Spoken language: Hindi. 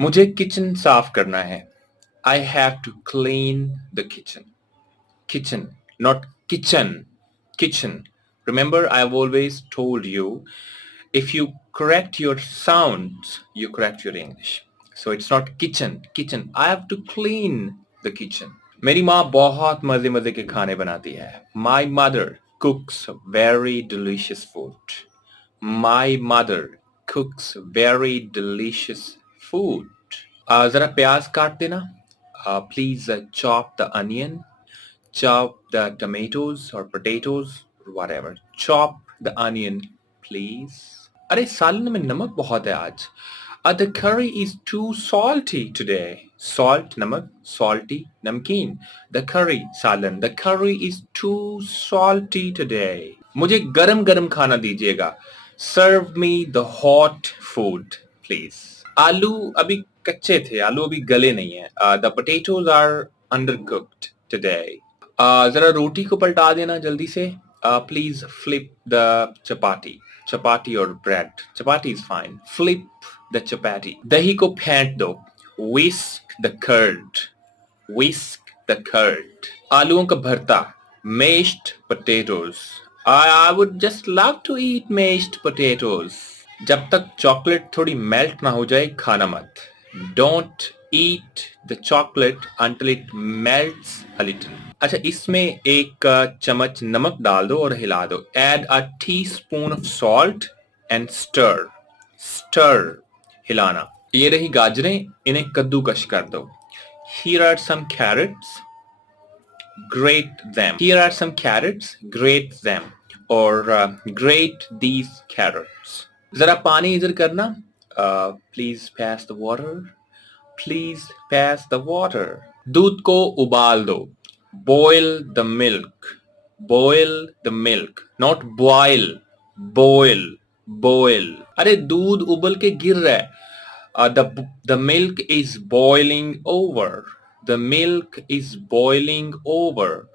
मुझे किचन साफ करना है. I have to clean the kitchen. Kitchen, not kitchen. Kitchen. Remember, I've always told you, if you correct your sounds, you correct your English. So it's not kitchen. Kitchen. I have to clean the kitchen. मेरी माँ बहुत मजे मजे के खाने बनाती है. My mother cooks very delicious food. My mother cooks very delicious food. जरा प्याज काट देना. Please chop the onion, chop the tomatoes or potatoes, whatever. Chop the onion, please. अरे सालन में नमक बहुत है आज. The curry is too salty today. Salt, namak, salty, namkeen. The curry, salan. The curry is too salty today. मुझे गरम गरम खाना दीजिएगा. Serve me the hot food, please. आलू अभी कच्चे थे. आलू अभी गले नहीं है. The potatoes are undercooked today. जरा रोटी को पलटा देना जल्दी से. Please flip the chapati. Chapati or bread. Chapati is fine. Flip the chapati. दही को फेंट दो. Whisk the curd. Whisk the curd. आलूओं का भरता. Mashed potatoes. I would just love to eat mashed potatoes. जब तक चॉकलेट थोड़ी मेल्ट ना हो जाए खाना मत. Don't eat the chocolate until it melts a little. अच्छा, इसमें एक चम्मच नमक डाल दो और हिला दो. Add a teaspoon of salt and stir. Stir, हिलाना. ये रही गाजरें, इन्हें कद्दूकश कर दो. Here are some carrots. Grate them. Here are some carrots. Grate them. Or grate these carrots. जरा पानी इधर करना. Please pass the water. Please pass the water. दूध को उबाल दो. Boil the milk. Boil the milk. Not boil. Boil. Boil. अरे दूध उबल के गिर रहा है. The milk is boiling over. The milk is boiling over.